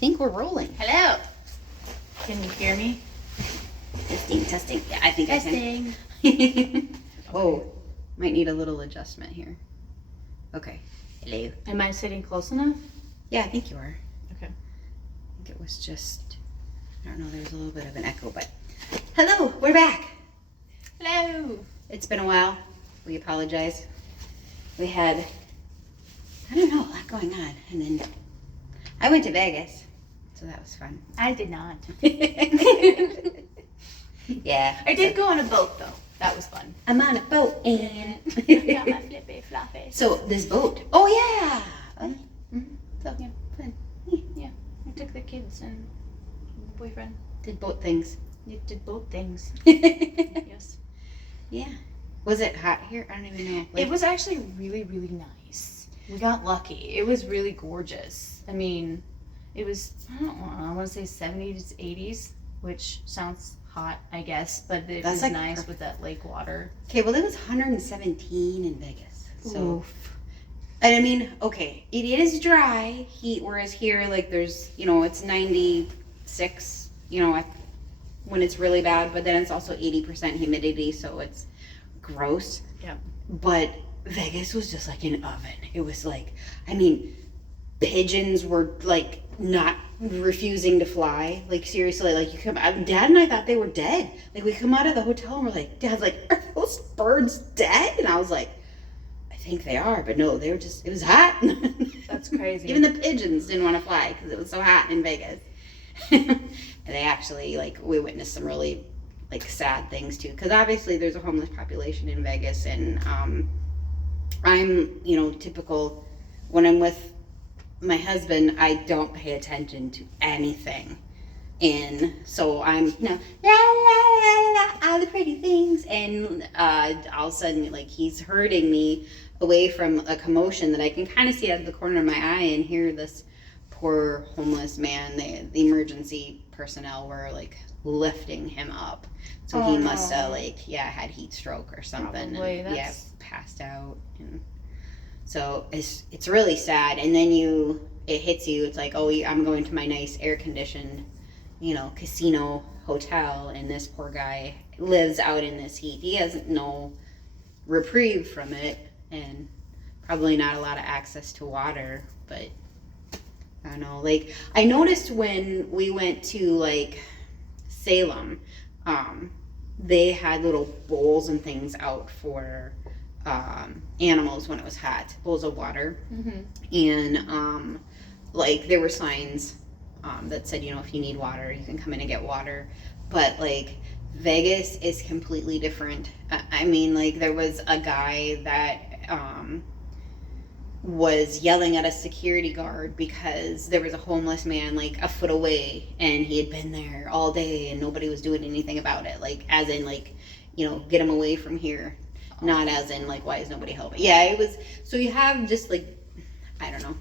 think we're rolling. Hello. Can you hear me? Testing. Yeah, I think Testing. I can. Whoa. Might need a little adjustment here. Okay. Hello. Am I sitting close enough? Yeah, I think you are. Okay. I think it was just, I don't know, there's a little bit of an echo, but hello, we're back. Hello. It's been a while. We apologize. We had, I don't know, a lot going on. And then I went to Vegas, so that was fun. I did not. Yeah. I did go on a boat though. That was fun. I'm on a boat and I got my flippy floppy. So this boat. Oh yeah. Mm-hmm. So yeah, fun. Yeah. I took the kids and my boyfriend. Did boat things. You did both things. Yeah. Yes. Was it hot here? I don't even know. It was actually really, really nice. We got lucky. It was really gorgeous. I mean, it was, I don't know, I want to say 70s, 80s, which sounds hot, I guess, but it That's was like nice perfect. with that lake water. Okay, well it was 117 in Vegas. So Oof. and I mean, okay, it is dry heat, whereas here, like there's, it's 96, when it's really bad, but then it's also 80% humidity, so it's gross. Yeah. But Vegas was just like an oven. It was like, I mean, pigeons were like not refusing to fly. Like seriously, like Dad and I thought they were dead. Like we come out of the hotel and we're like, Dad's like, are those birds dead? And I was like, I think they are, but no, they were just, it was hot. That's crazy. Even the pigeons didn't want to fly because it was so hot in Vegas. And they actually, like, we witnessed some really, like, sad things too. Because obviously there's a homeless population in Vegas, and I'm, typical, when I'm with my husband, I don't pay attention to anything. And so I'm, la, la, la, la, all the pretty things. And all of a sudden, like, he's herding me away from a commotion that I can kind of see out of the corner of my eye and hear this poor homeless man. The emergency personnel were, like, lifting him up. So he must have, had heat stroke or something. Probably, and, passed out. And so it's really sad. And then it hits you. It's like, oh, I'm going to my nice air-conditioned, casino hotel, and this poor guy lives out in this heat. He has no reprieve from it, and probably not a lot of access to water. But I don't know. Like, I noticed when we went to, like, Salem, they had little bowls and things out for animals when it was hot, bowls of water. Mm-hmm. And like there were signs that said, if you need water, you can come in and get water. But like Vegas is completely different. I mean, like there was a guy that was yelling at a security guard because there was a homeless man like a foot away, and he had been there all day and nobody was doing anything about it. Like as in like, get him away from here. Not as in like, why is nobody helping? Yeah, it was, so you have just like, I don't know.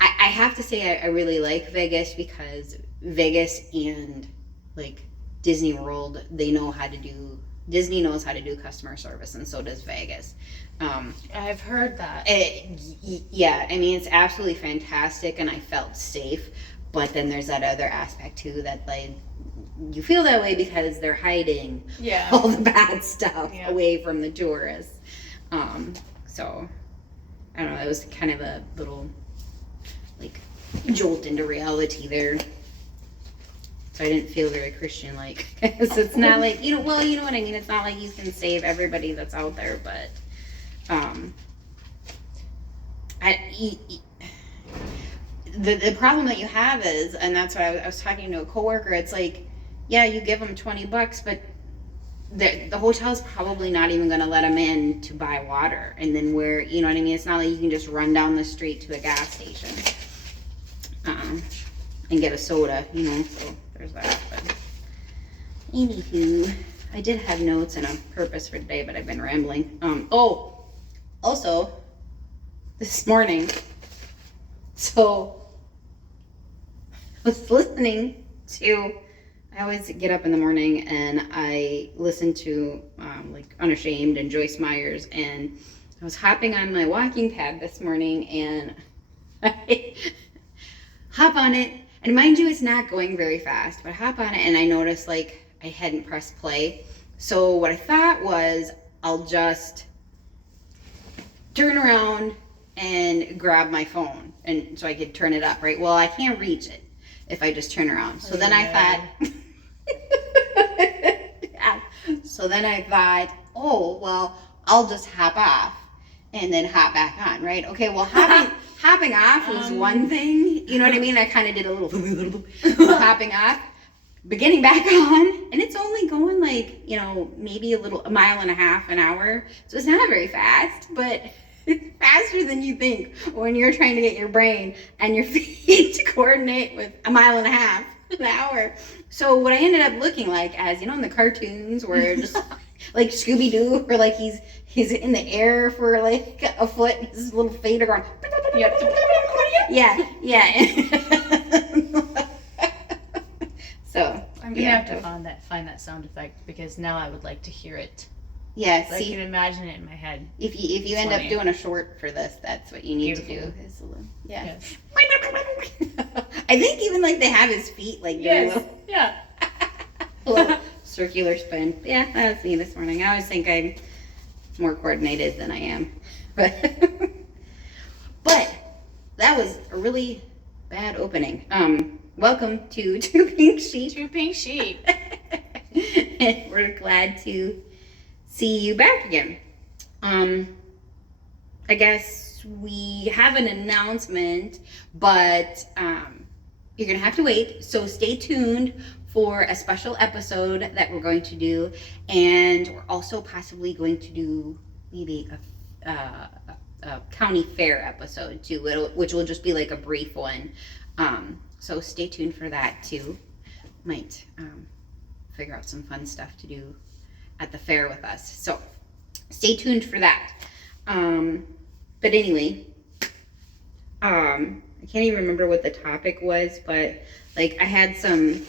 I have to say I really like Vegas because Vegas and like Disney World, Disney knows how to do customer service, and so does Vegas. I've heard that. Yeah, I mean, it's absolutely fantastic, and I felt safe. But then there's that other aspect too, that like you feel that way because they're hiding all the bad stuff away from the tourists. So I don't know. It was kind of a little like jolt into reality there. So I didn't feel very Christian-like. So it's not like, you know what I mean? It's not like you can save everybody that's out there, but the problem that you have is, and that's what I was talking to a coworker, it's like, yeah, you give them $20, but the hotel's probably not even going to let them in to buy water. And then where, you know what I mean? It's not like you can just run down the street to a gas station and get a soda, so there's that. But anywho, I did have notes and a purpose for today, but I've been rambling. Also, this morning, so I was listening to, I always get up in the morning and I listen to like Unashamed and Joyce Myers, and I was hopping on my walking pad this morning, and hop on it, and mind you, it's not going very fast, but I hop on it and I notice like I hadn't pressed play. So what I thought was I'll just turn around and grab my phone and so I could turn it up, right? Well, I can't reach it if I just turn around. So then I thought So then I thought, oh, well, I'll just hop off and then hop back on, right? Okay, well, hopping off was one thing. You know what I mean? I kind of did a little hopping off, but getting back on, and it's only going like, you know, maybe a mile and a half an hour. So it's not very fast, but it's faster than you think when you're trying to get your brain and your feet to coordinate with a mile and a half an hour. So what I ended up looking like, as you know, in the cartoons where just like Scooby-Doo, where like he's in the air for like a foot, his little feet are going. Yeah. So I'm gonna have to find that sound effect because now I would like to hear it. Yeah, I can imagine it in my head. If you end up doing a short for this, that's what you need to do. Is yeah. Yes. I think even like they have his feet like doing a little circular spin. Yeah, that's me this morning. I always think I'm more coordinated than I am, but that was a really bad opening. Welcome to Two Pink Sheep. Two Pink Sheep. And we're glad to see you back again. I guess we have an announcement, but you're gonna have to wait. So stay tuned for a special episode that we're going to do, and we're also possibly going to do maybe a county fair episode too, which will just be like a brief one. So stay tuned for that too. Might figure out some fun stuff to do at the fair with us. So stay tuned for that. But anyway, I can't even remember what the topic was, but like I had some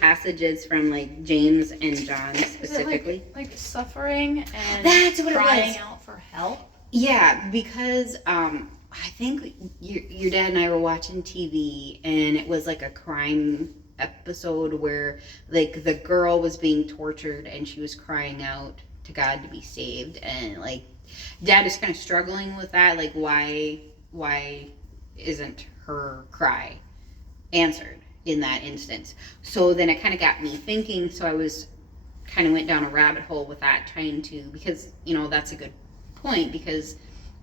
passages from like James and John specifically. Like suffering and that's what crying it was. Out for help. Yeah, because I think your dad and I were watching TV, and it was like a crime episode where like the girl was being tortured and she was crying out to God to be saved, and like Dad is kind of struggling with that, like why isn't her cry answered in that instance. So then it kind of got me thinking, so I was kind of went down a rabbit hole with that, trying to, because you know that's a good point, because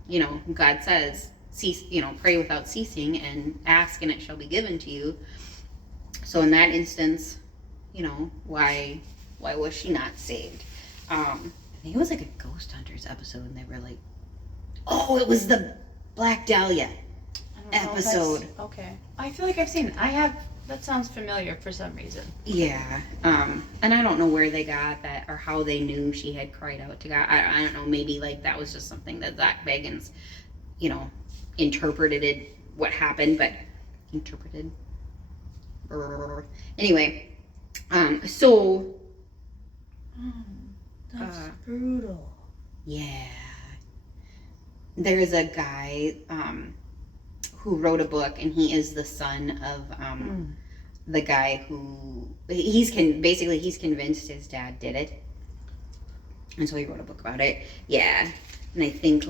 you know God says cease, you know, pray without ceasing and ask and it shall be given to you. So in that instance, you know, why was she not saved? I think it was like a Ghost Hunters episode, and they were like, oh, it was the Black Dahlia episode. Okay. I feel like I've seen it. That sounds familiar for some reason. Yeah. And I don't know where they got that or how they knew she had cried out to God. I don't know. Maybe like that was just something that Zach Bagans, you know, interpreted it, what happened, but interpreted. Anyway, so. That's brutal. Yeah. There's a guy who wrote a book, and he is the son of the guy who he's convinced his dad did it, and so he wrote a book about it. Yeah, and I think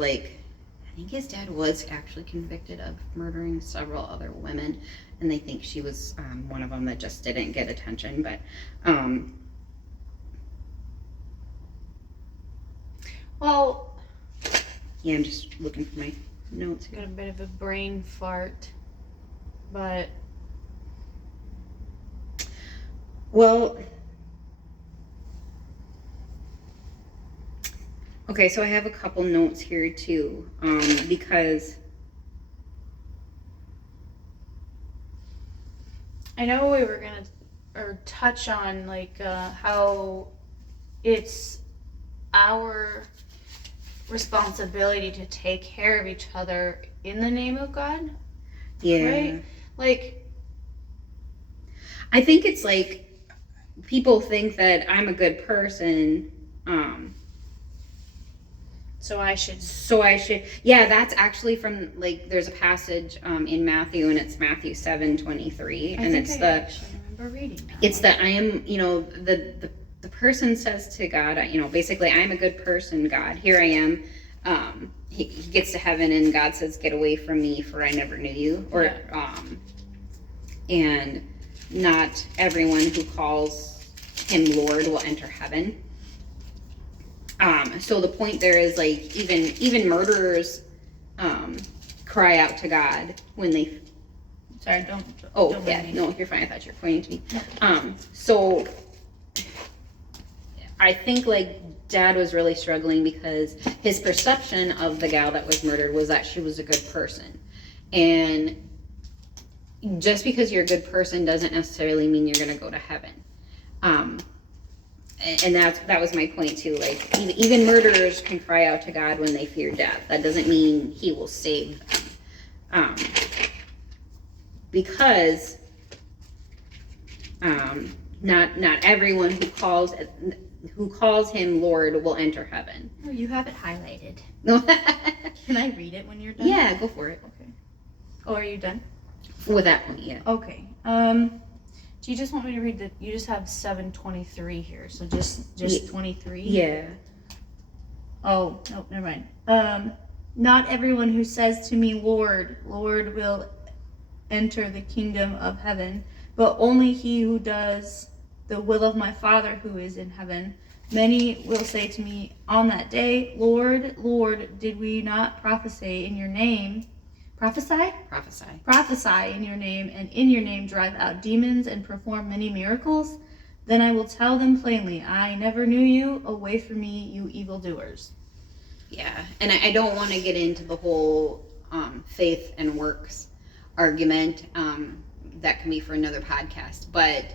his dad was actually convicted of murdering several other women, and they think she was one of them that just didn't get attention, but. Well, yeah, I'm just looking for my notes here. Got a bit of a brain fart, but well, okay, so I have a couple notes here too, because I know we were gonna touch on like how it's our responsibility to take care of each other in the name of God. Yeah. Right? Like, I think it's like people think that I'm a good person. So I should. Yeah, that's actually from, like, there's a passage in Matthew, and it's Matthew 7:23, and it's the. Actually remember reading that. It's that I am, the person says to God, basically, I'm a good person, God. Here I am. He gets to heaven, and God says, "Get away from me, for I never knew you." Or, and not everyone who calls him Lord will enter heaven. So the point there is, like, even murderers cry out to God when they. Sorry, don't. Oh, don't yeah, me. no, you're fine. I thought you were pointing to me. No. So I think, like, Dad was really struggling because his perception of the gal that was murdered was that she was a good person. And just because you're a good person doesn't necessarily mean you're going to go to heaven. And that was my point too. Like, even murderers can cry out to God when they fear death. That doesn't mean he will save them. Because not everyone who calls him Lord will enter heaven. Oh, you have it highlighted. No. Can I read it when you're done? Yeah, go for it. Okay. Oh, are you done? With that point, yeah. Okay. Do you just want me to read you just have 7:23 here, so just 23? Yeah. Oh, no, never mind. Not everyone who says to me, Lord, Lord, will enter the kingdom of heaven, but only he who does the will of my Father who is in heaven. Many will say to me on that day, Lord, Lord, did we not prophesy in your name? Prophesy in your name, and in your name drive out demons and perform many miracles? Then I will tell them plainly, I never knew you. Away from me, you evildoers. Yeah, and I don't want to get into the whole faith and works argument. That can be for another podcast. But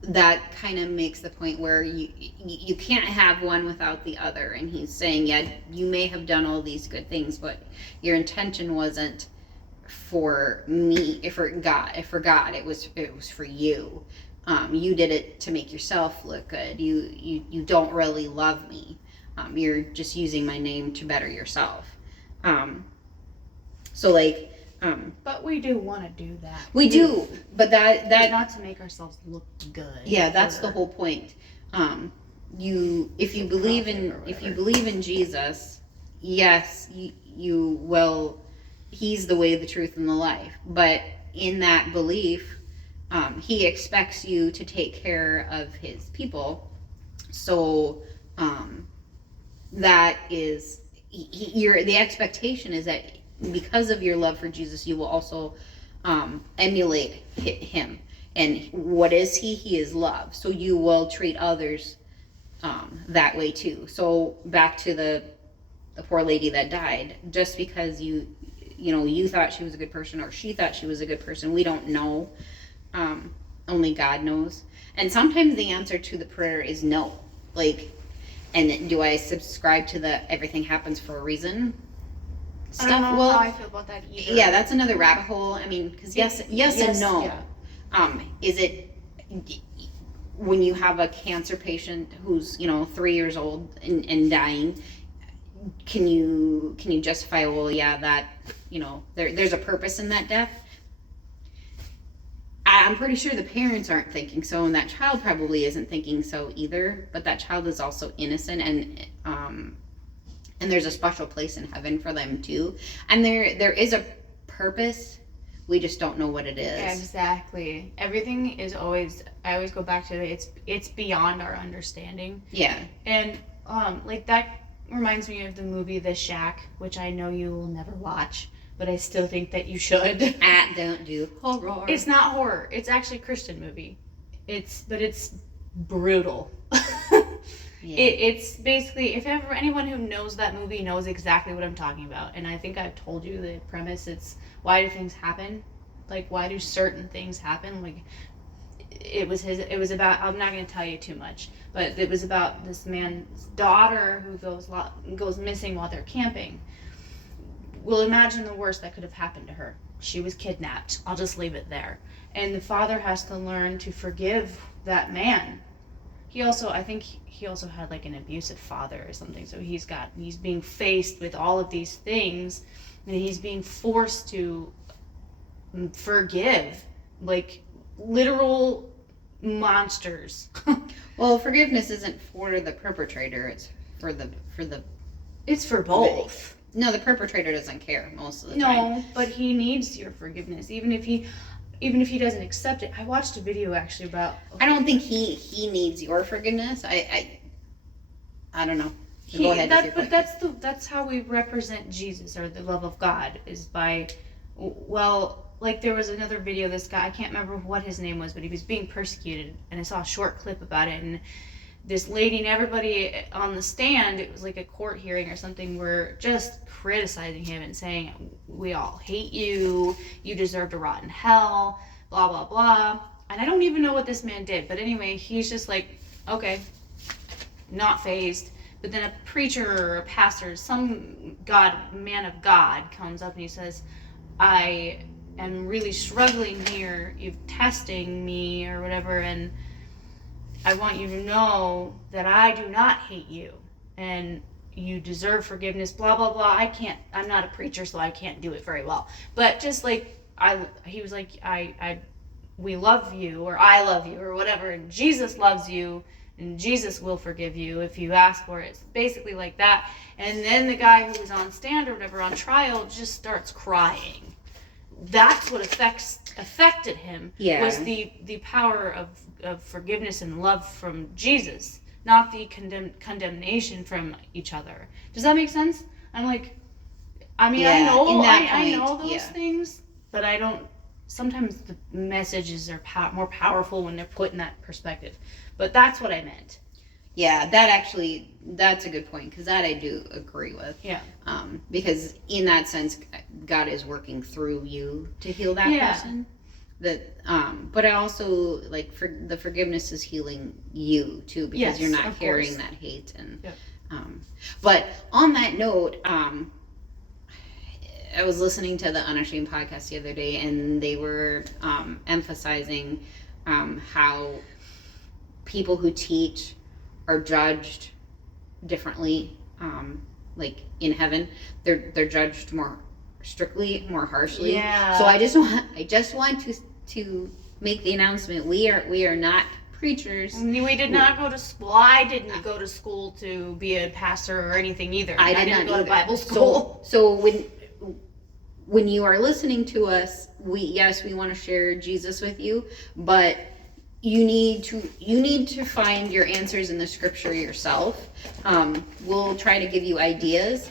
that kind of makes the point where you can't have one without the other. And he's saying, yeah, you may have done all these good things, but your intention wasn't for me, for God. It was for you. You did it to make yourself look good. You don't really love me. You're just using my name to better yourself. So, like, but we do want to do that. We do, but that not to make ourselves look good. Yeah, that's the whole point. If you believe in Jesus, yes, you will. He's the way, the truth, and the life. But in that belief, he expects you to take care of his people. So that is the expectation is that because of your love for Jesus, you will also emulate him. And what is he? He is love. So you will treat others that way too. So back to the poor lady that died, just because you thought she was a good person, or she thought she was a good person, we don't know. Only God knows. And sometimes the answer to the prayer is no. Like, and do I subscribe to the everything happens for a reason stuff? I don't know how I feel about that either. Yeah, that's another rabbit hole. I mean, because yes and no. Yeah. Is it when you have a cancer patient who's 3 years old and dying? Can you justify? Well, yeah, that there's a purpose in that death. I'm pretty sure the parents aren't thinking so, and that child probably isn't thinking so either. But that child is also innocent, and there's a special place in heaven for them too. And there is a purpose. We just don't know what it is. Yeah, exactly. Everything is always. I always go back to it's beyond our understanding. Yeah. And like that reminds me of the movie The Shack, which I know you will never watch, but I still think that you should. Don't do horror. It's not horror. It's actually a Christian movie. It's brutal. Yeah. It's basically, if ever anyone who knows that movie knows exactly what I'm talking about. And I think I've told you the premise. It's why do things happen? Like, why do certain things happen? Like, it was about, I'm not going to tell you too much, but it was about this man's daughter who goes missing while they're camping. Well, imagine the worst that could have happened to her. She was kidnapped. I'll just leave it there. And the father has to learn to forgive that man I think he also had like an abusive father or something. So he's being faced with all of these things, and he's being forced to forgive, like literal monsters. Well, forgiveness isn't for the perpetrator; it's for the It's for both. No, the perpetrator doesn't care most of the time. No, but he needs your forgiveness, even if he doesn't accept it. I watched a video actually about. I don't think he needs your forgiveness. I don't know. Go ahead. That's how we represent Jesus, or the love of God, is by, well, like there was another video. This guy, I can't remember what his name was, but he was being persecuted, and I saw a short clip about it, and this lady and everybody on the stand, it was like a court hearing or something, were just criticizing him and saying, we all hate you, you deserve to rot in hell, blah, blah, blah. And I don't even know what this man did. But anyway, he's just like, okay, not fazed. But then a preacher or a pastor, some man of God comes up and he says, I am really struggling here. You're testing me or whatever, and I want you to know that I do not hate you, and you deserve forgiveness, blah, blah, blah. I'm not a preacher, so I can't do it very well. But just like, he was like, we love you, or I love you, or whatever, and Jesus loves you, and Jesus will forgive you if you ask for it. It's basically like that. And then the guy who was on stand or whatever, on trial, just starts crying. That's what affected him, was the power of forgiveness and love from Jesus, not the condemnation from each other. Does that make sense? I'm like, I mean, I know those things, but I don't. Sometimes the messages are more powerful when they're put in that perspective. But that's what I meant. Yeah, that's a good point, because that I do agree with. Yeah. Because in that sense, God is working through you to heal that person. But I also, like, the forgiveness is healing you too, because you're not carrying that hate. And but on that note, I was listening to the Unashamed podcast the other day, and they were emphasizing how people who teach are judged differently, like in heaven. They're judged more strictly, more harshly. Yeah. So I just want to make the announcement: we are not preachers. We did not go to school. I didn't go to school to be a pastor or anything either. I didn't go to Bible school. So when you are listening to us, we want to share Jesus with you, but you need to find your answers in the scripture yourself. We'll try to give you ideas.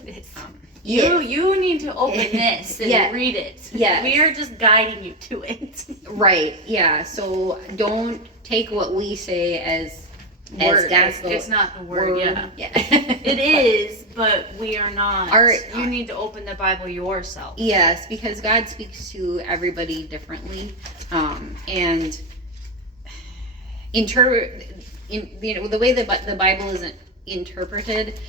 You need to open this and read it. Yeah. We are just guiding you to it. Right. Yeah. So don't take what we say as word. God's it's not the word. Yeah. It is, but we are not. You need to open the Bible yourself. Yes, because God speaks to everybody differently, and the way the Bible isn't interpreted,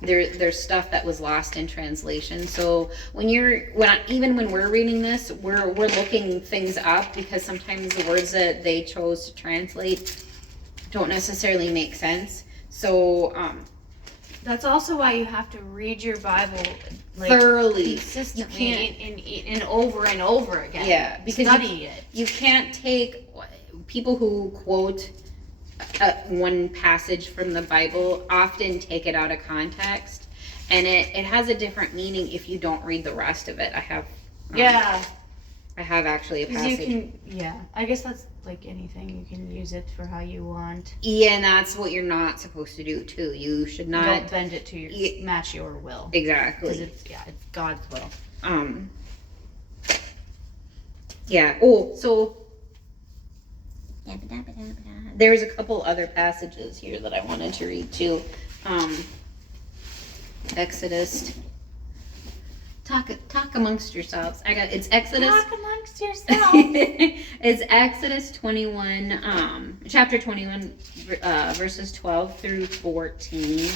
there's stuff that was lost in translation. So even when we're reading this, we're looking things up, because sometimes the words that they chose to translate don't necessarily make sense. So that's also why you have to read your Bible thoroughly, consistently, and over and over again. Yeah, because study it. You can't take people who quote one passage from the Bible often take it out of context, and it has a different meaning if you don't read the rest of it. I have actually a passage. I guess that's like anything. You can use it for how you want. Yeah, and that's what you're not supposed to do too. You should not. Don't bend it to match your will. Exactly. Because it's God's will. Yeah. Oh, so there's a couple other passages here that I wanted to read too. Exodus. Talk amongst yourselves. It's Exodus. Talk amongst yourselves. It's Exodus 21, chapter 21, verses 12 through 14.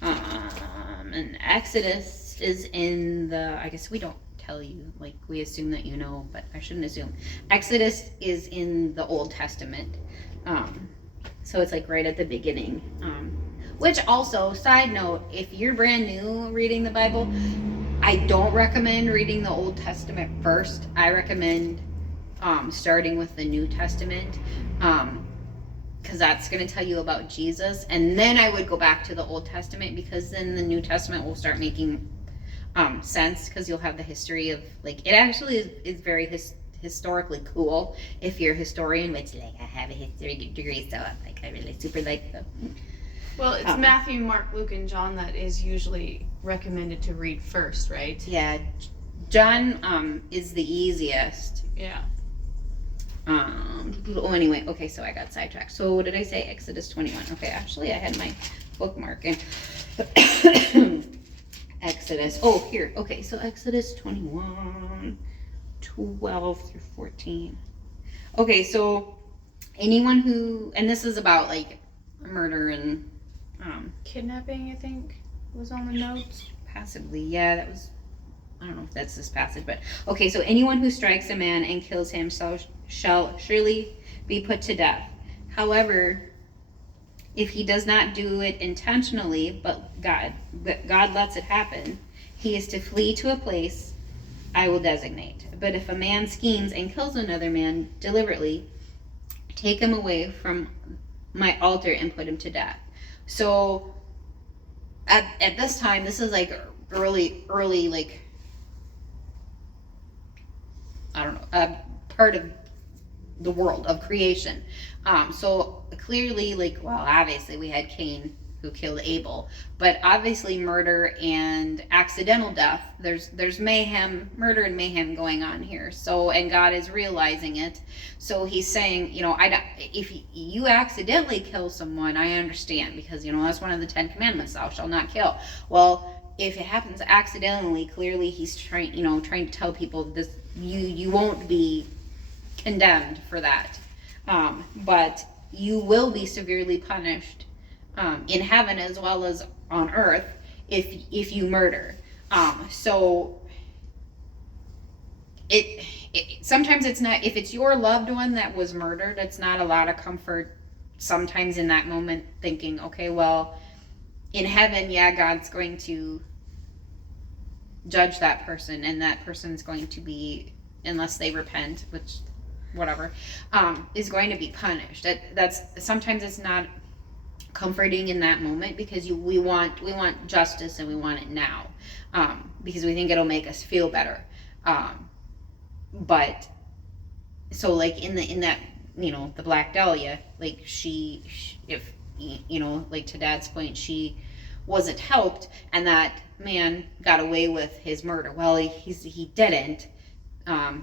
And Exodus is in I guess we don't tell you, like we assume that you know, but I shouldn't assume. Exodus is in the Old Testament. So it's like right at the beginning. Which also, side note, if you're brand new reading the Bible, I don't recommend reading the Old Testament first. I recommend starting with the New Testament, because that's going to tell you about Jesus. And then I would go back to the Old Testament, because then the New Testament will start making sense, because you'll have the history of, like, it actually is very historically cool if you're a historian, which, like, I have a history degree, so I really super like them. Well, it's Matthew, Mark, Luke, and John that is usually recommended to read first, right? Yeah, John is the easiest. Yeah. Anyway, okay, so I got sidetracked. So what did I say? Exodus 21. Okay, actually I had my bookmark in. Exodus. Oh, here. Okay, so Exodus 21, 12 through 14. Okay, so anyone who, and this is about like murder and Kidnapping, I think, was on the notes. Possibly, yeah, that was, I don't know if that's this passage, but okay, so anyone who strikes a man and kills him shall surely be put to death. However, if he does not do it intentionally, but God lets it happen, he is to flee to a place I will designate. But if a man schemes and kills another man deliberately, take him away from my altar and put him to death. So at this time, this is like early like, I don't know, part of the world of creation. So clearly, like, well, obviously we had Cain who killed Abel, but obviously murder and accidental death, there's mayhem, murder and mayhem going on here. So, and God is realizing it. So he's saying, if you accidentally kill someone, I understand, because, that's one of the 10 commandments, thou shalt not kill. Well, if it happens accidentally, clearly he's trying to tell people this, you won't be condemned for that. But you will be severely punished in heaven as well as on earth if you murder. So it sometimes it's not, if it's your loved one that was murdered, it's not a lot of comfort sometimes in that moment, thinking, okay, well, in heaven, yeah, God's going to judge that person, and that person's going to be, unless they repent, which whatever, is going to be punished. That's sometimes it's not comforting in that moment, because we want justice, and we want it now, because we think it'll make us feel better. But so like in that the Black Dahlia, like she if like to Dad's point, she wasn't helped, and that man got away with his murder. Well, he didn't,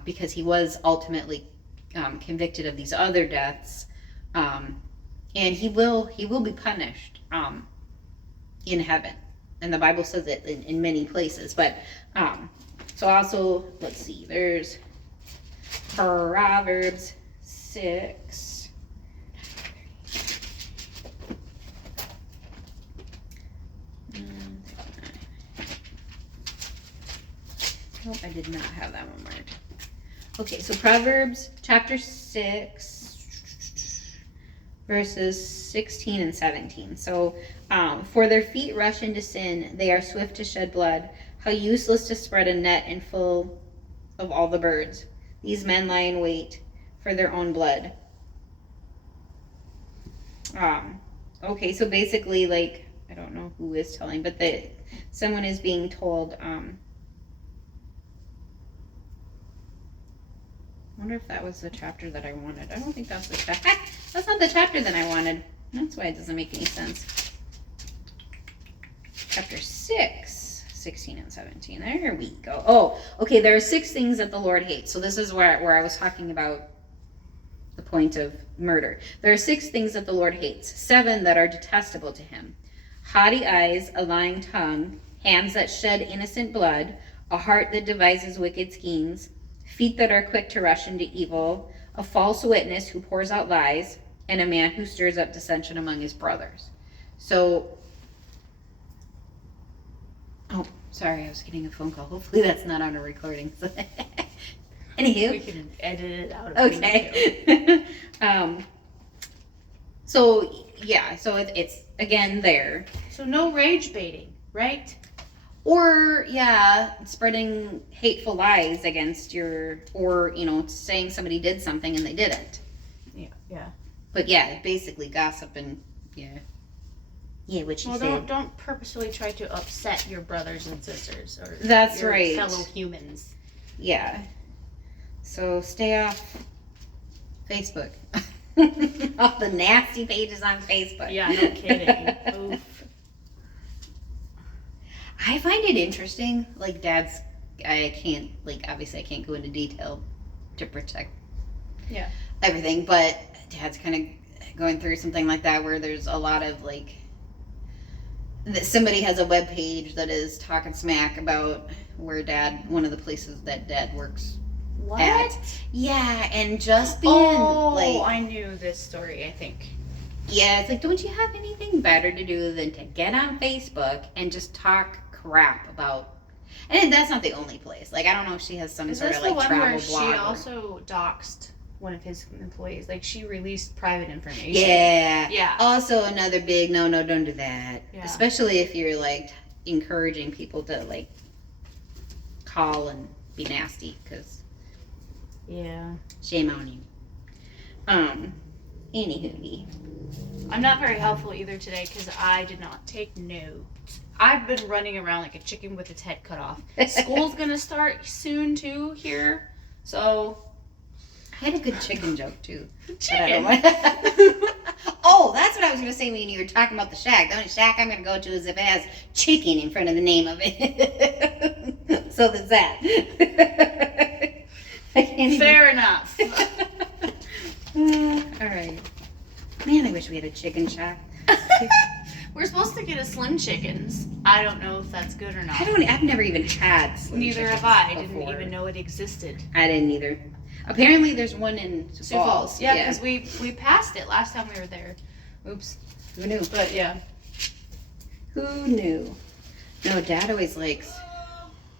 because he was ultimately convicted of these other deaths, and he will be punished in heaven, and the Bible says it in many places. But so also, let's see, there's Proverbs 6. Nope, I did not have that one marked. Okay, so Proverbs chapter 6, verses 16 and 17. So, for their feet rush into sin, they are swift to shed blood. How useless to spread a net and full of all the birds. These men lie in wait for their own blood. Okay, so basically, like, I don't know who is telling, but someone is being told, I wonder if that was the chapter that I wanted. I don't think that's the chapter. That's not the chapter that I wanted. That's why it doesn't make any sense. Chapter 6, 16 and 17. There we go. Oh, okay, there are 6 things that the Lord hates. So this is where I was talking about the point of murder. There are 6 things that the Lord hates. 7 that are detestable to him. Haughty eyes, a lying tongue, hands that shed innocent blood, a heart that devises wicked schemes, feet that are quick to rush into evil, a false witness who pours out lies, and a man who stirs up dissension among his brothers. So, oh, sorry, I was getting a phone call. Hopefully that's not on a recording. Anywho. We can edit it out. Okay. So yeah, so it's again there. So no rage baiting, right? Or yeah, spreading hateful lies against or saying somebody did something and they didn't. Yeah. But yeah, basically gossip and yeah. Yeah, what she said. Don't purposefully try to upset your brothers and sisters or That's your right. fellow humans. Yeah. So stay off Facebook. Off the nasty pages on Facebook. Yeah, no kidding. Oof. I find it interesting. Like Dad's, obviously I can't go into detail to protect everything, but Dad's kind of going through something like that where there's a lot of that somebody has a web page that is talking smack about where one of the places that Dad works What? at. Yeah, and just being I knew this story, I think. Yeah, it's like, don't you have anything better to do than to get on Facebook and just talk crap about? And that's not the only place. Like, I don't know if she has some sort of travel blog. Where she also doxed one of his employees? Like, she released private information. Yeah. Yeah. Also, another big no, don't do that. Yeah. Especially if you're encouraging people to call and be nasty, because shame on you. Anywho. I'm not very helpful either today because I did not take notes. I've been running around like a chicken with its head cut off. School's gonna start soon too here, so I had a good chicken joke too. chicken. Oh, that's what I was gonna say when you were talking about the shack. The only shack I'm gonna go to is if it has chicken in front of the name of it. So there's that. Fair enough. All right. Man, I wish we had a chicken shack. We're supposed to get a Slim Chickens. I don't know if that's good or not. I've never even had Slim Neither Chickens have I. before. Didn't even know it existed. I didn't either. Apparently there's one in Sioux Falls. Yeah, because we passed it last time we were there. Oops. Who knew? But yeah. Who knew? No, Dad always likes...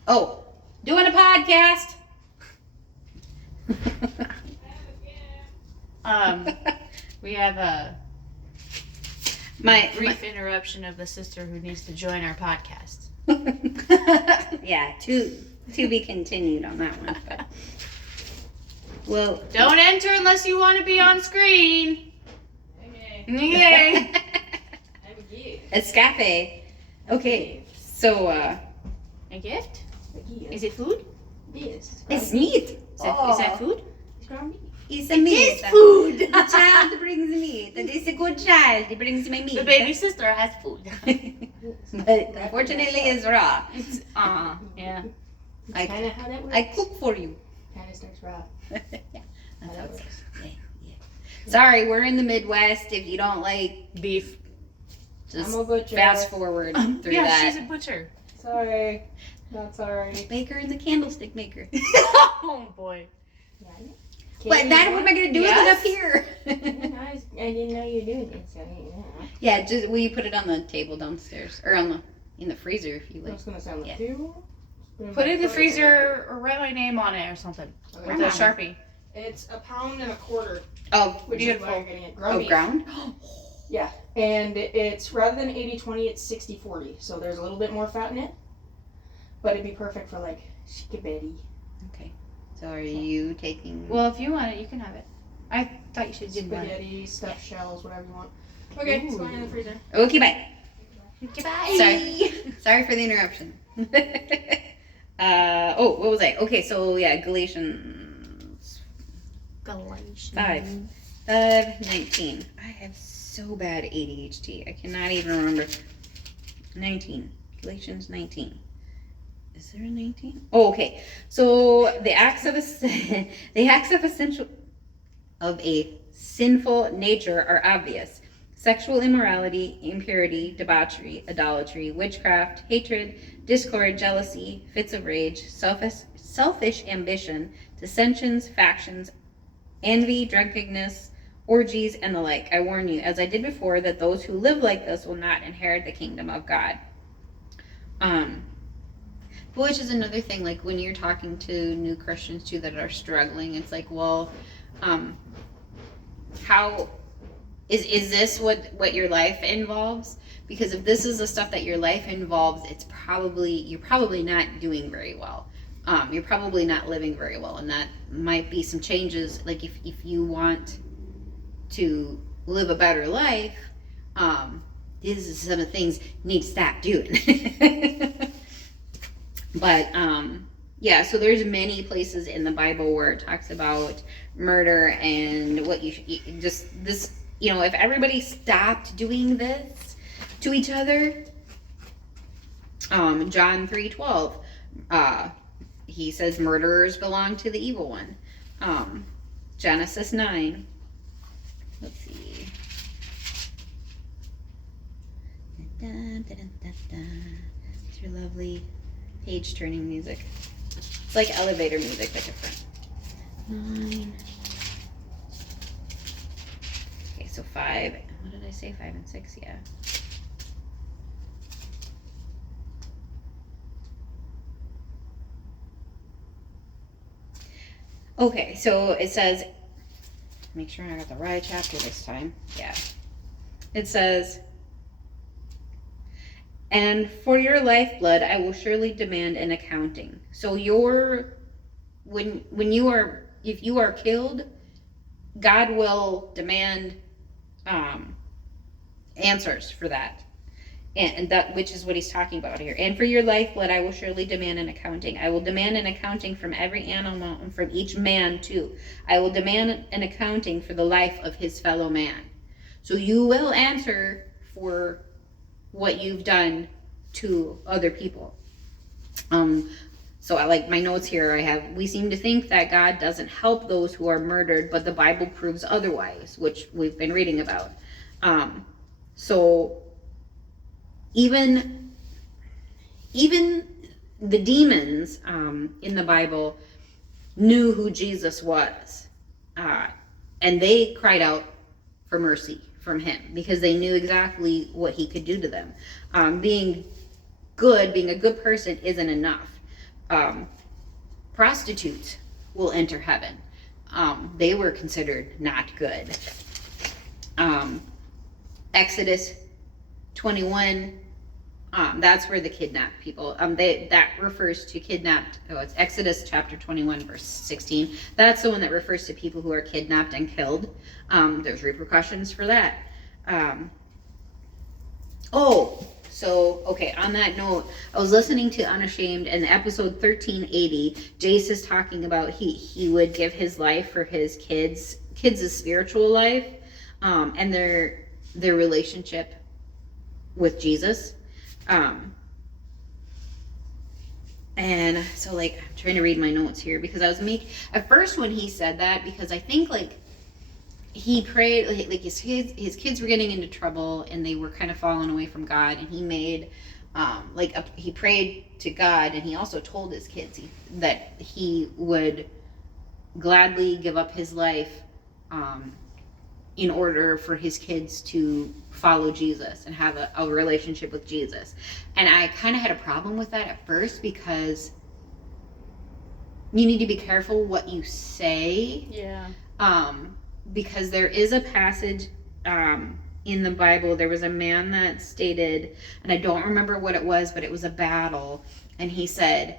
Oh, doing a podcast! We have a brief my interruption of the sister who needs to join our podcast. Yeah, to be continued on that one. But. Well, don't enter unless you want to be on screen. Okay. Escape. Okay, so A gift? Is it food? Yes. it's meat. Is that food? It's ground beef. It's a meat. It's food. The child brings meat. And it's a good child. He brings me meat. The baby sister has food. But unfortunately, it's raw. It's yeah. That's kind of how that works. I cook for you. Kind of starts raw. Yeah, How that works. yeah. Sorry, we're in the Midwest. If you don't like Beef. just I'm a butcher. fast forward through Yeah, that. she's a butcher. Sorry. Not sorry. Baker and the candlestick maker. Oh boy. Yeah. But that, what am I going to do with it up here? I didn't know you were doing it, so Yeah, just we put it on the table downstairs, or in the freezer if you like. That's gonna sound like Yeah. table. Put it in the freezer or write my name on it or something. Okay. With a Sharpie. It's 1.25 pounds, Oh, which Beautiful. is why you're getting it ground beef. ground. Yeah, and it's rather than 80-20, it's 60-40. So there's a little bit more fat in it, but it'd be perfect for spaghetti. Okay. So are you taking? Well, if you want it, you can have it. I thought you should do one. Spaghetti, stuffed shells, whatever you want. Okay, it's going in the freezer. Okay, bye. Goodbye. Sorry for the interruption. What was I? Okay, so yeah, Galatians 5:19. I have so bad ADHD. I cannot even remember. 19. Galatians 19. Is there a 19? Oh, okay. So the acts of a sinful nature are obvious. Sexual immorality, impurity, debauchery, idolatry, witchcraft, hatred, discord, jealousy, fits of rage, selfish ambition, dissensions, factions, envy, drunkenness, orgies, and the like. I warn you, as I did before, that those who live like this will not inherit the kingdom of God. Which is another thing, like when you're talking to new Christians too that are struggling, it's like, well, how Is this what your life involves? Because if this is the stuff that your life involves, you're probably not doing very well. You're probably not living very well, and that might be some changes. Like if you want to live a better life, these are some of the things you need to stop doing. But yeah, so there's many places in the Bible where it talks about murder and what you should just this. If everybody stopped doing this to each other, John 3:12, he says murderers belong to the evil one. Genesis 9. Let's see. It's your lovely page turning music. It's like elevator music, but different. 9. Okay, so 5. What did I say? 5 and 6, yeah. Okay, so it says, make sure I got the right chapter this time. Yeah. It says, and for your lifeblood, I will surely demand an accounting. So if you are killed, God will demand answers for that. And that, which is what he's talking about here. And for your lifeblood, I will surely demand an accounting. I will demand an accounting from every animal and from each man too. I will demand an accounting for the life of his fellow man. So you will answer for what you've done to other people. So I like my notes here. We seem to think that God doesn't help those who are murdered, but the Bible proves otherwise, which we've been reading about. So even the demons in the Bible knew who Jesus was, and they cried out for mercy from him because they knew exactly what he could do to them. Being a good person isn't enough. Prostitutes will enter heaven. They were considered not good. Exodus 21, that's where the kidnapped people, that refers to kidnapped. It's Exodus chapter 21 verse 16. That's the one that refers to people who are kidnapped and killed. There's repercussions for that. Okay, on that note, I was listening to Unashamed, and episode 1380, Jace is talking about he would give his life for his kids' spiritual life, and their relationship with Jesus. And so I'm trying to read my notes here because at first when he said that, because I think he prayed, his kids were getting into trouble and they were kind of falling away from God, and he made he prayed to God, and he also told his kids that he would gladly give up his life in order for his kids to follow Jesus and have a relationship with Jesus. And I kind of had a problem with that at first because you need to be careful what you say. Yeah. Because there is a passage in the Bible. There was a man that stated, and I don't remember what it was, but it was a battle, and he said,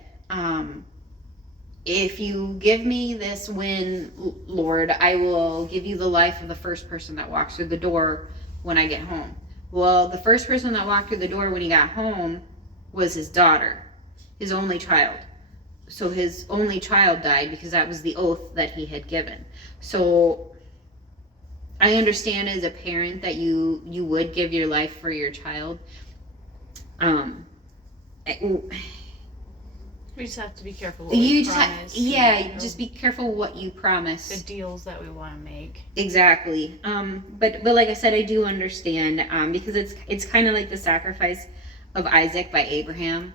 if you give me this win, Lord, I will give you the life of the first person that walks through the door when I get home. Well, the first person that walked through the door when he got home was his daughter, his only child. So his only child died because that was the oath that he had given. So I understand as a parent that you would give your life for your child. We just have to be careful what we promise. Just be careful what you promise. The deals that we want to make. Exactly. But like I said, I do understand because it's kind of like the sacrifice of Isaac by Abraham.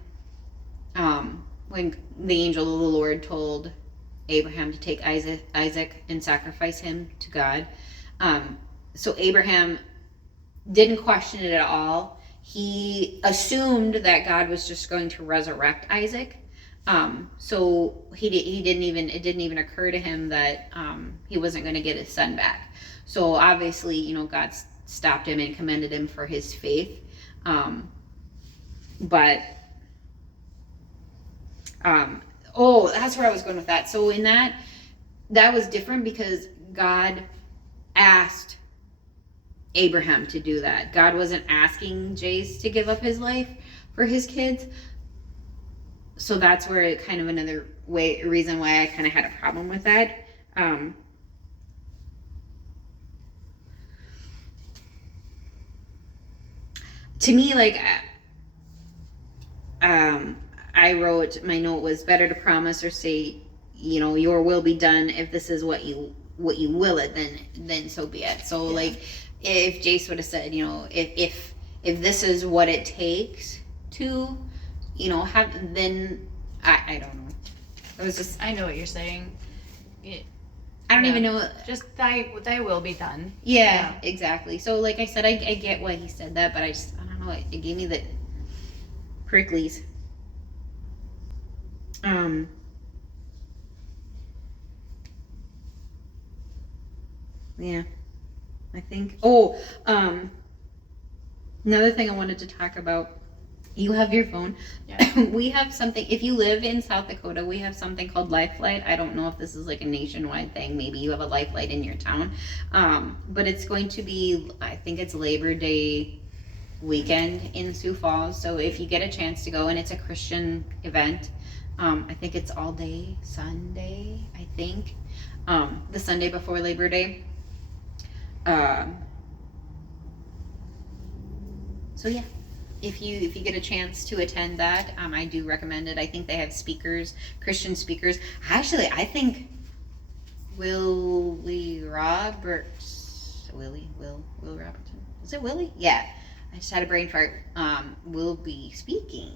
When the angel of the Lord told Abraham to take Isaac and sacrifice him to God. So Abraham didn't question it at all. He assumed that God was just going to resurrect Isaac. So it didn't even occur to him that he wasn't going to get his son back. So obviously, you know, God stopped him and commended him for his faith. That's where I was going with that. So in that was different because God asked Abraham to do that. God wasn't asking Jace to give up his life for his kids. So that's where it kind of another reason why I kind of had a problem with that. To me, like, I wrote, my note was better to promise or say, you know, your will be done. If this is what you will it, then so be it. So like, if Jace would have said, you know, if this is what it takes to, you know, have, then I don't know. It was just, I know what you're saying. I don't even know. Just thy will be done. Yeah, exactly. So like I said, I get why he said that, but I don't know. It gave me the pricklies. Yeah, I think. Another thing I wanted to talk about. You have your phone. Yeah. We have something. If you live in South Dakota, we have something called Lifelight. I don't know if this is like a nationwide thing. Maybe you have a Lifelight in your town. But it's going to be, I think it's Labor Day weekend in Sioux Falls. So if you get a chance to go, and it's a Christian event, I think it's all day Sunday, I think. The Sunday before Labor Day. So yeah, if you get a chance to attend that, I do recommend it. I think they have speakers, Christian speakers. Actually, I think Will Robertson. Is it Willie? Yeah. I just had a brain fart. Will be speaking.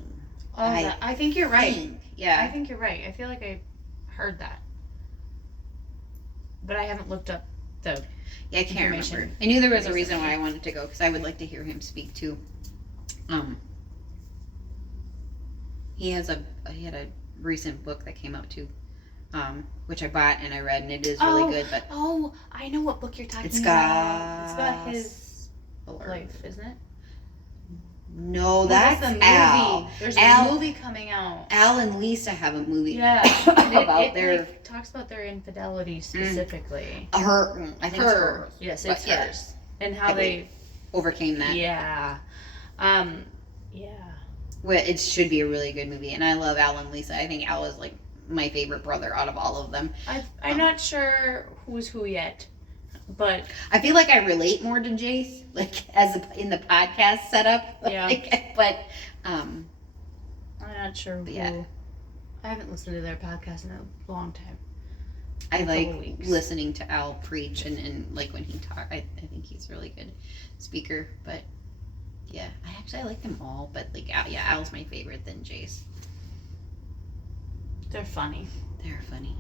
I think you're right. Yeah. I think you're right. I feel like I heard that. But I haven't looked up the I can't remember. I knew there was a reason why I wanted to go, because I would like to hear him speak too. He had a recent book that came out too, which I bought and I read, and it is really good. But I know what book you're talking it's about. It's about his life, isn't it? No, that's the movie. Al. There's a movie coming out. Al and Lisa have a movie. Yeah, about their like, talks about their infidelity specifically. I think it's her. Yes, it's hers, and how they overcame that. Yeah, Well, it should be a really good movie, and I love Al and Lisa. I think Al is like my favorite brother out of all of them. I'm not sure who's who yet, but I feel like I relate more to Jace, like in the podcast setup. Yeah. But I'm not sure who. Yeah. I haven't listened to their podcast in a long time. I like listening to Al preach and like when he talks. I think he's a really good speaker. But yeah, I like them all. But like Al's my favorite than Jace. They're funny. They're funny.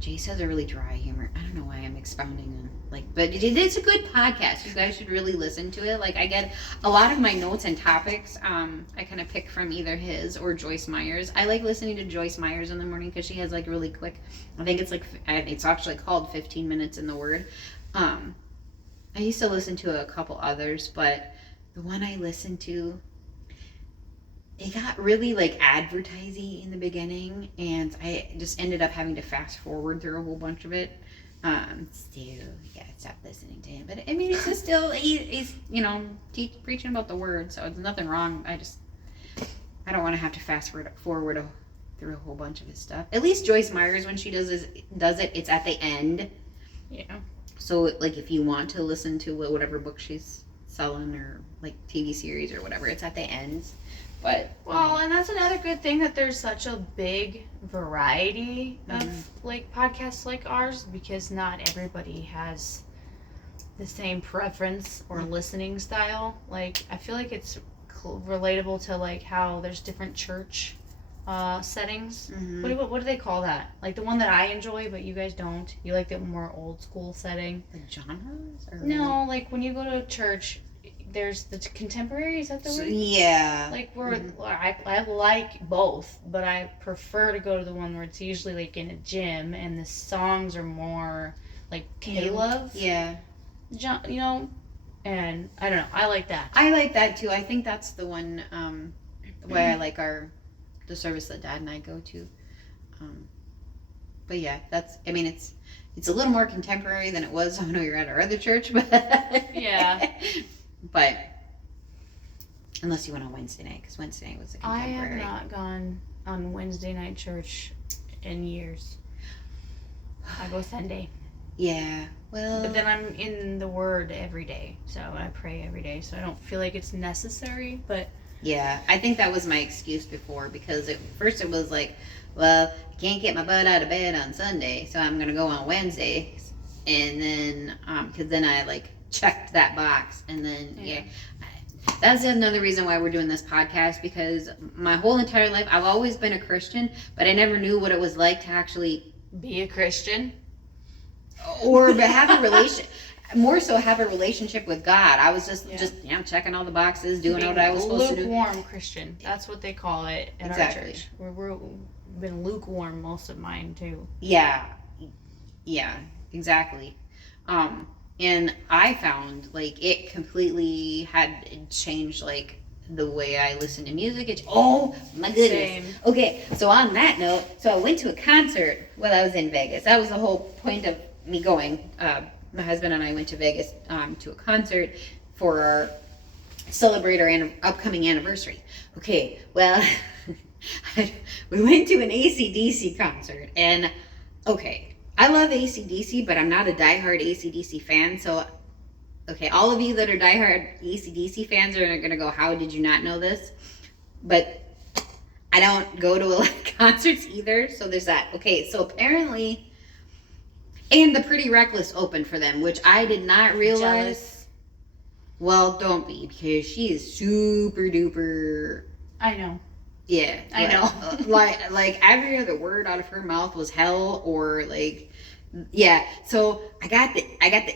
Jace has a really dry humor. I don't know why I'm expounding on but it's a good podcast. You guys should really listen to it. Like I get a lot of my notes and topics. I kind of pick from either his or Joyce Myers. I like listening to Joyce Myers in the morning because she has like really quick. I think it's actually called 15 Minutes in the Word. I used to listen to a couple others, but the one I listened to, it got really like advertising in the beginning, and I just ended up having to fast forward through a whole bunch of it. Stop listening to him. But I mean, it's just still he's preaching about the word, so it's nothing wrong. I don't want to have to fast forward through a whole bunch of his stuff. At least Joyce Myers, when she does it, it's at the end. Yeah. So like if you want to listen to whatever book she's selling or like TV series or whatever, it's at the end. But and that's another good thing that there's such a big variety of like podcasts like ours, because not everybody has the same preference or listening style. Like I feel like it's relatable to like how there's different church settings. What do they call that? Like the one that I enjoy but you guys don't. You like the more old school setting? The genres? Or no, like when you go to church, there's the contemporary, is that the word? Yeah. Like I like both, but I prefer to go to the one where it's usually like in a gym and the songs are more like K-Love. Yeah. you know, and I don't know. I like that. I like that too. I think that's the one way I like the service that Dad and I go to. But yeah, I mean, it's a little more contemporary than it was when we were at our other church, but Yeah. But unless you went on Wednesday night, because Wednesday night was a I contemporary. have not gone on Wednesday night church in years. I go Sunday. Yeah, well. But then I'm in the Word every day, so I pray every day, so I don't feel like it's necessary, but... Yeah, I think that was my excuse before, because first it was like, well, I can't get my butt out of bed on Sunday, so I'm going to go on Wednesday, and then, because then I, like, checked that box, and then, yeah. That's another reason why we're doing this podcast, because my whole entire life, I've always been a Christian, but I never knew what it was like to actually... Be a Christian? Or have a relationship, more so have a relationship with God. I was just checking all the boxes, doing what I was supposed to do. Lukewarm Christian. That's what they call it at our church. We've been lukewarm most of mine too. Yeah, exactly. And I found like it completely had changed like the way I listen to music. Oh my goodness. Same. Okay, so on that note, so I went to a concert while I was in Vegas. That was the whole point of me going. My husband and I went to Vegas to a concert for our celebrate our upcoming anniversary. Okay, well, we went to an AC/DC concert, and okay, I love AC/DC, but I'm not a diehard AC/DC fan, so okay, all of you that are diehard AC/DC fans are going to go, how did you not know this? But I don't go to a lot of concerts either, so there's that. Okay, so apparently... And the Pretty Reckless opened for them, which I did not realize. Jealous. Well, don't be, because she is super duper. I know. Yeah, I know. like every other word out of her mouth was hell or like, yeah. So I got the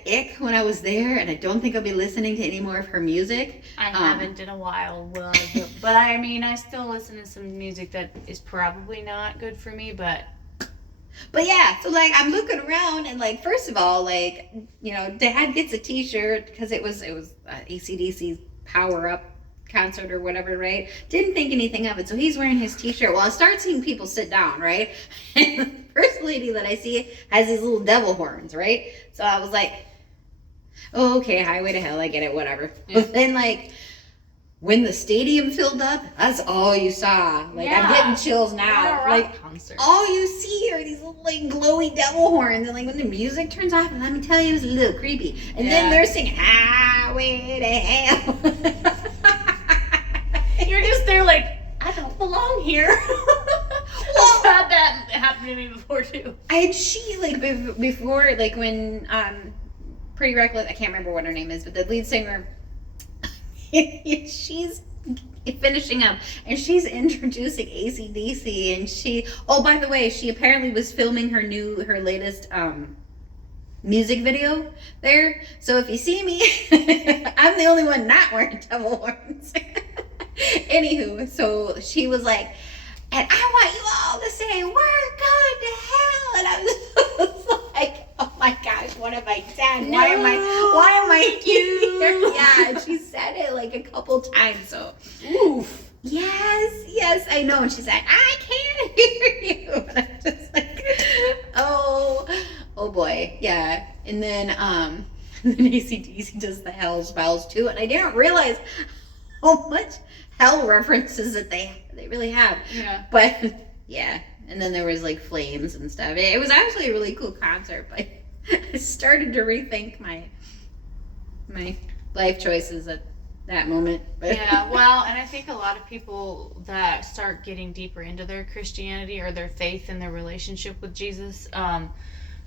ick when I was there, and I don't think I'll be listening to any more of her music. I haven't in a while, but I mean, I still listen to some music that is probably not good for me, but. But yeah, so like I'm looking around and like first of all, like, you know, Dad gets a T-shirt because it was AC/DC's Power Up concert or whatever, right? Didn't think anything of it, so he's wearing his T-shirt. Well, I start seeing people sit down, right? And the first lady that I see has these little devil horns, right? So I was like, oh, okay, Highway to Hell, I get it, whatever. Yeah. But then like when the stadium filled up, that's all you saw. Like, yeah. I'm getting chills now. Like, concert. All you see are these little, like, glowy devil horns. And, like, when the music turns off, and let me tell you, it was a little creepy. And then they're singing, Highway to Hell. You're just there like, I don't belong here. Well, I've had that happen to me before, too. And she, like, before, like, when Pretty Reckless, I can't remember what her name is, but the lead singer... she's finishing up and she's introducing AC/DC, and oh, by the way, she apparently was filming her latest music video there. So if you see me, I'm the only one not wearing devil horns. Anywho, so she was like, and I want you all to say, we're going to hell. And I was like, oh my gosh, what have I done? No, why am I here? Yeah, and she said it like a couple times. So, oof. Yes, I know. And she's like, I can't hear you. And I'm just like, oh boy. Yeah. And then AC/DC does the Hell Spells too. And I didn't realize how much hell references that they really have. Yeah. But yeah. And then there was like flames and stuff. It was actually a really cool concert, but I started to rethink my life choices at that moment. But yeah, well, and I think a lot of people that start getting deeper into their Christianity or their faith and their relationship with Jesus,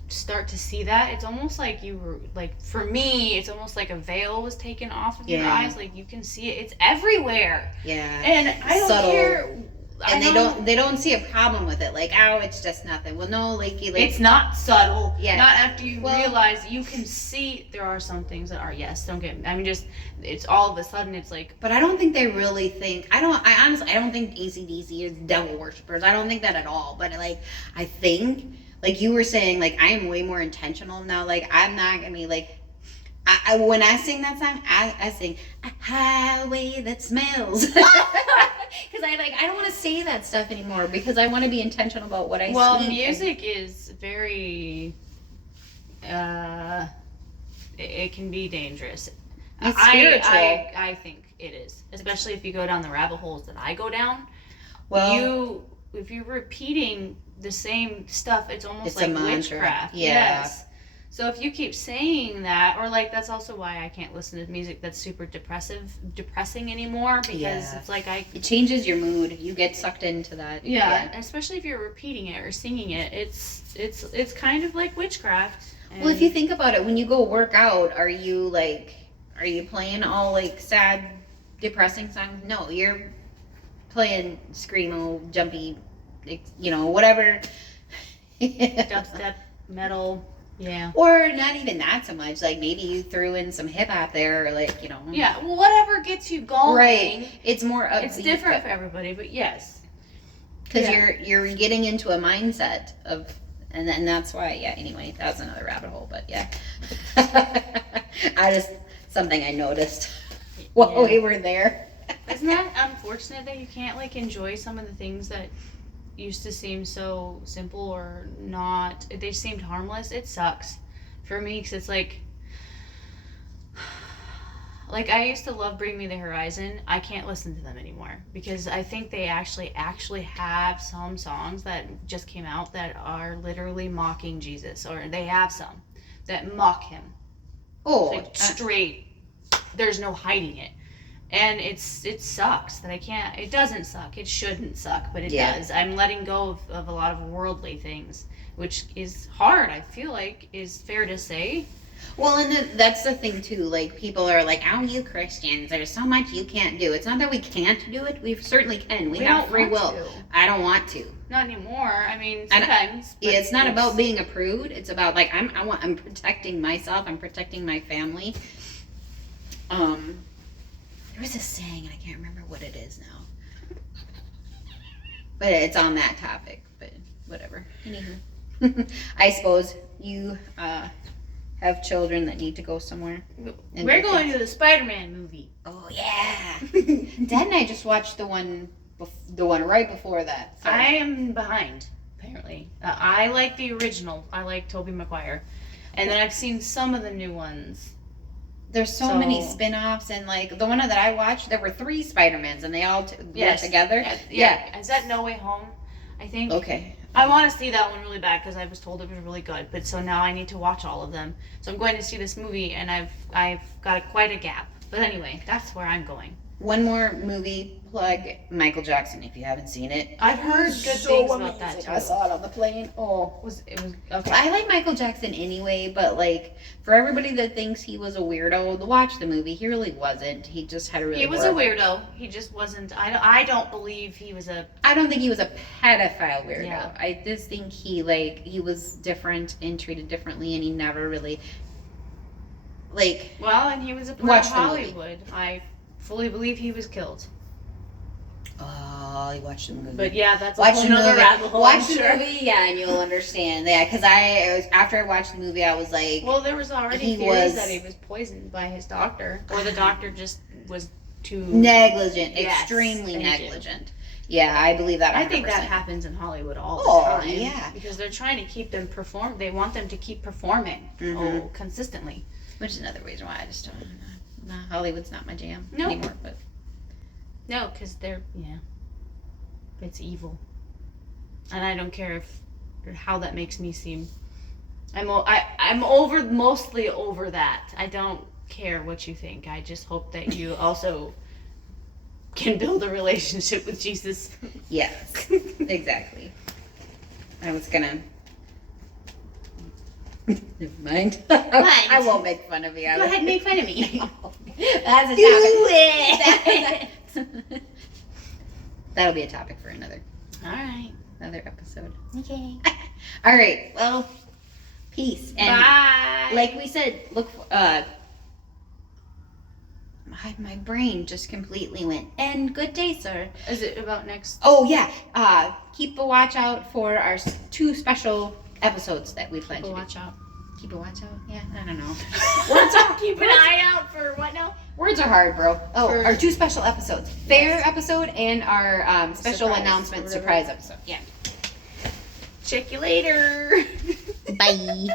start to see that. It's almost like you were, like, for me, it's almost like a veil was taken off of your eyes. Like, you can see it. It's everywhere. Yeah. And I don't care. And they don't see a problem with it. Like, oh, it's just nothing. Well, no, like it's not subtle. Yeah. Not after you realize you can see there are some things that are, yes, don't get, I mean, just, it's all of a sudden, it's like. But I don't think they really think, I honestly don't think AC/DC is devil worshippers. I don't think that at all. But, like, I think, like you were saying, like, I am way more intentional now. Like, I'm not going to be, like, when I sing that song, I sing a highway that smells. Because I don't want to say that stuff anymore because I want to be intentional about what I Well, speak. music is very, it can be dangerous. It's spiritual. I think it is, especially if you go down the rabbit holes that I go down. Well, If you're repeating the same stuff, it's almost It's a like mantra. witchcraft. Yeah. Yes. So if you keep saying that, or like that's also why I can't listen to music that's super depressing anymore because Yeah. it's like it changes your mood. You get sucked into that. especially if you're repeating it or singing it, it's kind of like witchcraft. Well, if you think about it, when you go work out, are you playing all like sad, depressing songs? No, you're playing screamo, jumpy, whatever. dubstep, metal, yeah. Or not even that so much. Like maybe you threw in some hip hop there, or Yeah, well, whatever gets you going. Right. It's more upbeat. It's different for everybody, but yes. Because you're getting into a mindset of, and then that's why. Yeah. Anyway, that's another rabbit hole. But yeah, something I noticed while we were there. Isn't that unfortunate that you can't like enjoy some of the things that used to seem so simple or not? They seemed harmless. It sucks for me because it's like I used to love Bring Me the Horizon. I can't listen to them anymore because I think they actually have some songs that just came out that are literally mocking Jesus, or they have some that mock him. Oh, Like straight. There's no hiding it. And it sucks that I can't. It doesn't suck. It shouldn't suck, but it does. I'm letting go of a lot of worldly things, which is hard. I feel like is fair to say. Well, and that's the thing too. Like people are like, "Oh, you Christians, there's so much you can't do." It's not that we can't do it. We certainly can. We have free will. I don't want to. Not anymore. I mean, sometimes. Yeah, it's not about being a prude. It's about like I'm protecting myself. I'm protecting my family. There was a saying, and I can't remember what it is now. But it's on that topic, but whatever. Anywho. I suppose you have children that need to go somewhere. We're going to the Spider-Man movie. Oh, yeah. Dad and I just watched the one right before that. So. I am behind, apparently. I like the original. I like Tobey Maguire. And then I've seen some of the new ones. There's so many spin-offs, and like the one that I watched, there were 3 Spider-Mans, and they all were together. Yeah. Is that No Way Home? I think. Okay. I want to see that one really bad because I was told it was really good. But so now I need to watch all of them. So I'm going to see this movie, and I've got quite a gap. But anyway, that's where I'm going. One more movie plug, Michael Jackson, if you haven't seen it. I've heard good things about that too. I saw it on the plane. Oh. It was okay. I like Michael Jackson anyway, but like for everybody that thinks he was a weirdo, watch the movie. He really wasn't. He just had a really He was a weirdo. He just wasn't. I don't believe he was a. I don't think he was a pedophile weirdo. Yeah. I just think he was different and treated differently, and he never really Well, and he was a part Watch of the movie. Hollywood. I fully believe he was killed. Oh, you watched the movie. But yeah, that's Watch the another movie. rabbit hole. Watch the movie, yeah, and you'll understand. Yeah, because after I watched the movie, I was like, Well, there was already theories that he was poisoned by his doctor, or the doctor just was too negligent, Yes, extremely thank you. negligent. Yeah, I believe that 100%. I think that happens in Hollywood all the time. Yeah. Because they're trying to keep them perform. They want them to keep performing consistently. Which is another reason why I just don't. No, Hollywood's not my jam No. anymore. But No, because it's evil, and I don't care how that makes me seem. I'm mostly over that. I don't care what you think. I just hope that you also can build a relationship with Jesus. yes, exactly. I was gonna. Never mind. I won't make fun of you. Go ahead, make fun of me. That's a topic. Do it. That'll be a topic for another Alright. episode. Okay. All right. Well, peace. And Bye. like we said, look. My brain just completely went. And good day, sir. Is it about next? Oh yeah. Keep a watch out for our 2 special episodes that we plan to do. Watch out. Keep a watch out. Yeah, I don't know. Keep an eye out for what now? Words are hard, bro. Oh, For- our 2 special episodes: fair episode and our special Surprise, announcement or whatever. surprise episode. Yeah. Check you later. Bye.